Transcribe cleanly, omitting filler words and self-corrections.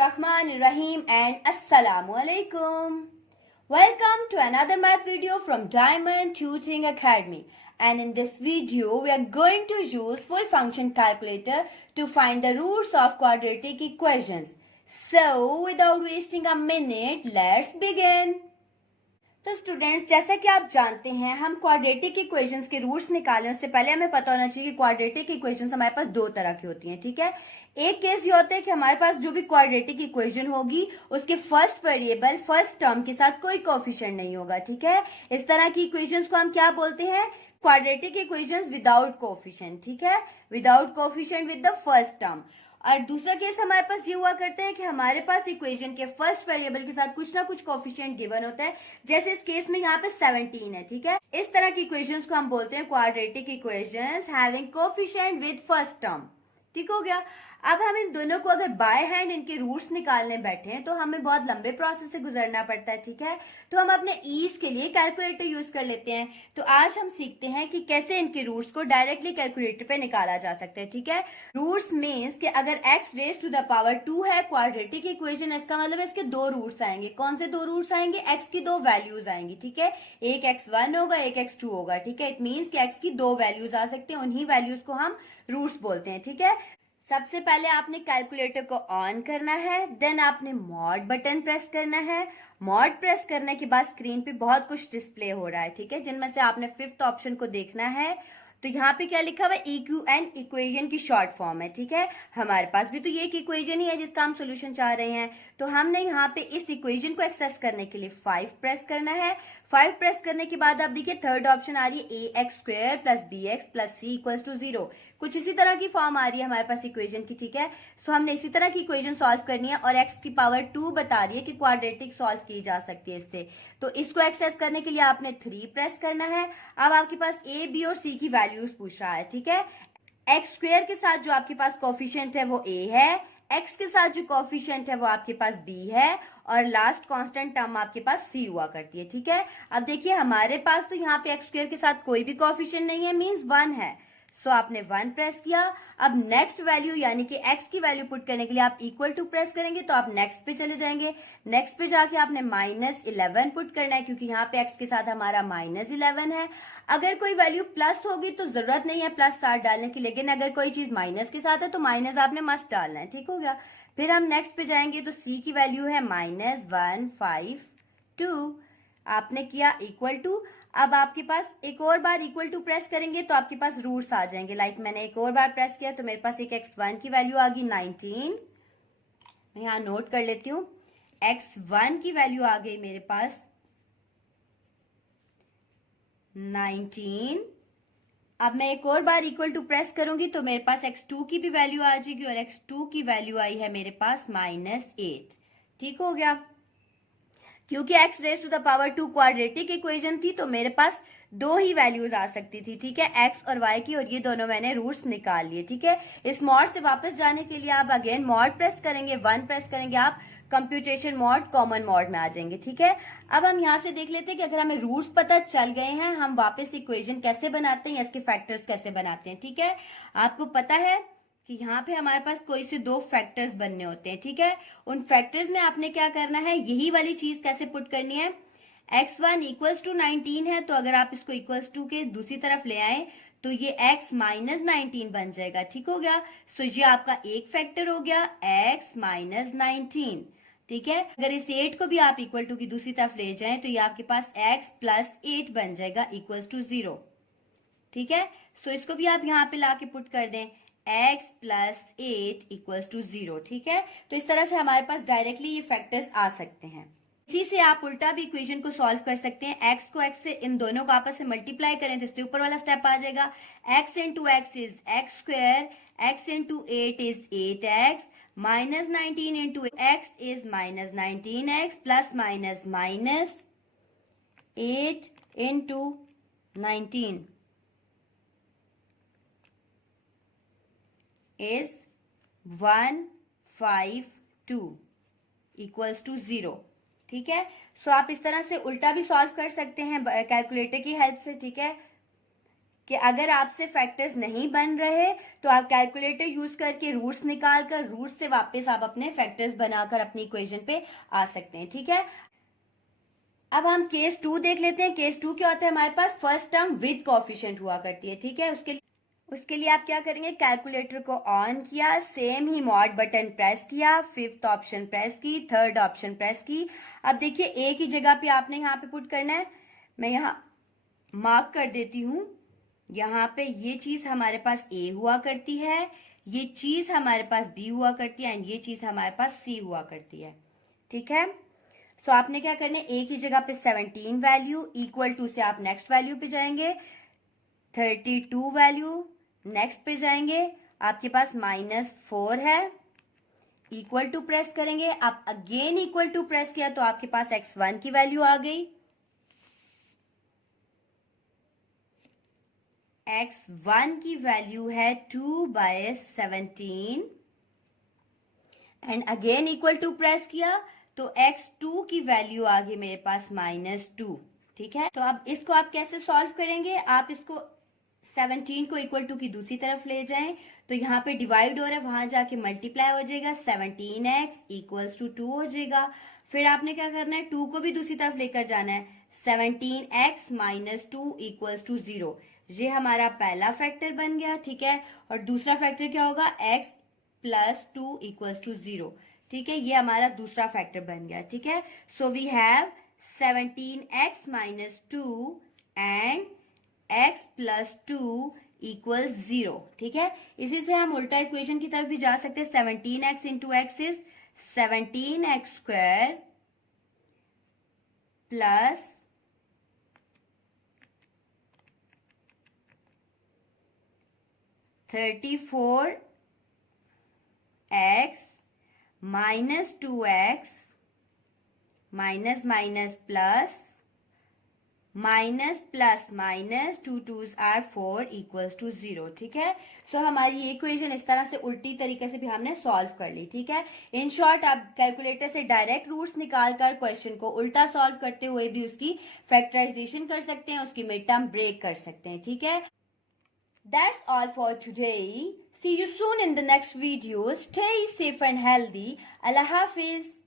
Bismillahirrahmanirrahim and Assalamu alaikum. Welcome to another math video from Diamond Tutoring Academy. And in this video, we are going to use full function calculator to find the roots of quadratic equations. So, without wasting a minute, let's begin. तो students, जैसा कि आप जानते हैं, हम quadratic equations के roots निकालें उससे पहले हमें पता होना चाहिए कि क्वाड्रेटिक इक्वेशंस हमारे पास दो तरह की होती हैं. ठीक है, एक केस ये होता है कि हमारे पास जो भी क्वाड्रेटिक इक्वेशन होगी उसके फर्स्ट वेरिएबल फर्स्ट टर्म के साथ कोई कोएफिशिएंट नहीं होगा. ठीक है, इस तरह की इक्वेशंस को हम क्या बोलते हैं? Quadratic equations without coefficient. ठीक है, without coefficient with the first term. और दूसरा केस हमारे पास ये हुआ करता है कि हमारे पास इक्वेशन के फर्स्ट वेरिएबल के साथ कुछ ना कुछ कोएफिशिएंट गिवन होता है. जैसे इस केस में यहाँ पे 17 है. ठीक है, इस तरह की इक्वेशंस को हम बोलते हैं quadratic equations having coefficient with first term. ठीक हो गया. अब हम इन दोनों को अगर बाय हैंड इनके रूट्स निकालने बैठे हैं तो हमें बहुत लंबे प्रोसेस से गुजरना पड़ता है. ठीक है, तो हम अपने ईज के लिए कैलकुलेटर यूज कर लेते हैं. तो आज हम सीखते हैं कि कैसे इनके रूट्स को डायरेक्टली कैलकुलेटर पे निकाला जा सकता है. ठीक है, रूट्स मीन्स कि अगर x raise to the power 2 है क्वाड्रेटिक इक्वेशन, इसका मतलब इसके दो रूट्स आएंगे. कौन से दो रूट्स आएंगे? x की दो वैल्यूज आएंगी. ठीक है, एक x1 होगा, एक x2 होगा. ठीक है, इट मीन्स कि x की दो वैल्यूज आ सकते हैं, उन्हीं वैल्यूज को हम रूट्स बोलते हैं. ठीक है, सबसे पहले आपने कैलकुलेटर को ऑन करना है, देन आपने मॉड बटन प्रेस करना है. मॉड प्रेस करने के बाद स्क्रीन पे बहुत कुछ डिस्प्ले हो रहा है. ठीक है, जिनमें से आपने फिफ्थ ऑप्शन को देखना है. तो यहाँ पे क्या लिखा हुआ है? EQN इक्वेशन की शॉर्ट फॉर्म है. ठीक है, हमारे पास भी तो ये एक इक्वेशन ही है जिसका हम सोल्यूशन चाह रहे हैं. तो हमने यहाँ पे इस इक्वेशन को एक्सेस करने के लिए 5 प्रेस करना है. 5 प्रेस करने के बाद आप देखिए थर्ड ऑप्शन आ रही है ax² + bx + c = 0. कुछ इसी तरह की फॉर्म आ रही है हमारे पास इक्वेशन की. ठीक है, सो हमने इसी तरह की इक्वेशन सॉल्व करनी है और x की पावर 2 बता रही है कि क्वाड्रेटिक सॉल्व की जा सकती है इससे. तो इसको एक्सेस करने के लिए आपने 3 प्रेस करना है. अब आपके पास a, b और c की वैल्यूज पूछ रहा है. ठीक है, x² के साथ जो आपके पास कोएफिशिएंट है वो a है, x के साथ जो कोएफिशिएंट है वो आपके पास b है और लास्ट कांस्टेंट टर्म आपके पास c हुआ करती है. ठीक है, अब देखिए हमारे पास तो यहाँ पे x² के साथ कोई भी कोएफिशिएंट नहीं है, मींस 1 है. सो आपने 1 प्रेस किया. अब नेक्स्ट वैल्यू यानी कि x की वैल्यू पुट करने के लिए आप इक्वल टू प्रेस करेंगे तो आप नेक्स्ट पे चले जाएंगे. नेक्स्ट पे जाके आपने -11 पुट करना है क्योंकि यहाँ पे x के साथ हमारा -11 है. अगर कोई वैल्यू प्लस होगी तो जरूरत नहीं है प्लस साथ डालने की, लेकिन अगर कोई चीज माइनस के साथ है तो माइनस आपने मस्ट डालना है. ठीक हो गया. फिर हम नेक्स्ट पे जाएंगे तो c की वैल्यू है -152. आपने किया इक्वल टू. अब आपके पास एक और बार इक्वल टू प्रेस करेंगे तो आपके पास रूट्स आ जाएंगे. लाइक मैंने एक और बार प्रेस किया तो मेरे पास एक x1 की वैल्यू आ गई 19. मैं यहाँ नोट कर लेती हूँ. x1 की वैल्यू आ गई मेरे पास 19. अब मैं एक और बार इक्वल टू प्रेस करूंगी तो मेरे पास x2 की भी वैल्यू आ जाएगी और x2 की वैल्यू आई है मेरे पास -8. ठीक हो गया. क्योंकि x raise to the power 2 quadratic equation थी तो मेरे पास दो ही वैल्यूज आ सकती थी. ठीक है, x और y की, और ये दोनों मैंने रूट्स निकाल लिए. ठीक है, इस मॉड से वापस जाने के लिए आप अगेन मॉड प्रेस करेंगे, 1 प्रेस करेंगे, आप कंप्यूटेशन मॉड कॉमन मॉड में आ जाएंगे. ठीक है, अब हम यहाँ से देख लेते हैं कि अगर हमें रूट्स पता चल गए हैं हम वापस इक्वेशन कैसे बनाते हैं या इसके फैक्टर्स कैसे बनाते हैं. ठीक है, आपको पता है कि यहाँ पे हमारे पास कोई से दो फैक्टर्स बनने होते हैं. ठीक है, उन फैक्टर्स में आपने क्या करना है, यही वाली चीज कैसे पुट करनी है. x1 = 19 है तो अगर आप इसको =2 के दूसरी तरफ ले आए तो ये x -19 बन जाएगा. ठीक हो गया. सो ये आपका एक फैक्टर हो गया x -19. ठीक है, अगर इस 8 को भी आप =2 की दूसरी तरफ ले जाएं तो ये आपके पास x + 8 बन जाएगा =0. ठीक है, सो इसको भी आप यहाँ पे लाके पुट कर दें x + 8 = 0. ठीक है, तो इस तरह से हमारे पास डायरेक्टली ये फैक्टर्स आ सकते हैं. इसी से आप उल्टा भी इक्वेशन को सॉल्व कर सकते हैं. x को x से इन दोनों को आपस में मल्टीप्लाई करें तो इससे ऊपर वाला स्टेप आ जाएगा. x × x is x², x × 8 is 8x, -19 × x is -19x, ± -8 × 19 is 152 = 0. ठीक है, सो आप इस तरह से उल्टा भी सॉल्व कर सकते हैं कैलकुलेटर की हेल्प से. ठीक है, कि अगर आपसे फैक्टर्स नहीं बन रहे तो आप कैलकुलेटर यूज करके रूट्स निकाल कर रूट से वापस आप अपने फैक्टर्स बनाकर अपनी इक्वेशन पे आ सकते हैं, ठीक है। अब हम केस 2 देख लेते हैं। केस 2 क्या होता है, हमारे पास फर्स्ट टर्म विद कोफिशिएंट हुआ करती है, ठीक है। उसके लिए आप क्या करेंगे, कैलकुलेटर को ऑन किया, सेम ही मॉड बटन प्रेस किया, फिफ्थ ऑप्शन प्रेस की, थर्ड ऑप्शन प्रेस की। अब देखिए एक ही जगह पे आपने यहाँ पे पुट करना है। मैं यहाँ मार्क कर देती हूँ। यहाँ पे ये चीज हमारे पास ए हुआ करती है, ये चीज हमारे पास बी हुआ करती है एंड ये चीज हमारे पास सी हुआ करती है, ठीक है। सो आपने क्या करना है, एक ही जगह पे 17 वैल्यू, इक्वल टू से आप नेक्स्ट वैल्यू पे जाएंगे, 32 वैल्यू, नेक्स्ट पे जाएंगे, आपके पास -4 है, इक्वल टू प्रेस करेंगे, आप अगेन इक्वल टू प्रेस किया तो आपके पास x1 की वैल्यू आ गई, x1 की वैल्यू है 2/17 and again equal to press किया तो x2 की वैल्यू आ गई मेरे पास -2, ठीक है। तो अब इसको आप कैसे सॉल्व करेंगे, आप इसको 17 को इक्वल टू की दूसरी तरफ ले जाएं तो यहाँ पे डिवाइड हो रहा है, वहां जाके मल्टीप्लाई हो जाएगा, 17x इक्वल्स टू 2 हो जाएगा। फिर आपने क्या करना है, 2 को भी दूसरी तरफ लेकर जाना है, 17x माइनस 2 इक्वल्स टू 0। ये हमारा पहला फैक्टर बन गया, ठीक है। और दूसरा फैक्टर क्या होगा, x प्लस 2 इक्वल्स टू 0, ठीक है। ये हमारा दूसरा फैक्टर बन गया, ठीक है। So we have 17x minus 2 and x plus 2 equal 0, ठीक है। इसी से हम उल्टा इक्वेशन की तरफ भी जा सकते हैं। 17x into x is 17x square plus 34x minus 2x minus minus plus minus plus minus 2 2s are 4 equals to 0, ठीक है। सो हमारी ये इक्वेशन इस तरह से उल्टी तरीके से भी हमने सॉल्व कर ली, ठीक है। इन शॉर्ट आप कैलकुलेटर से डायरेक्ट रूट्स निकालकर क्वेश्चन को उल्टा सॉल्व करते हुए भी उसकी फैक्टराइजेशन कर सकते हैं, उसकी मिड टर्म ब्रेक कर सकते हैं, ठीक है। That's all for today. See you soon in the next video. Stay safe and healthy. Allah Hafiz.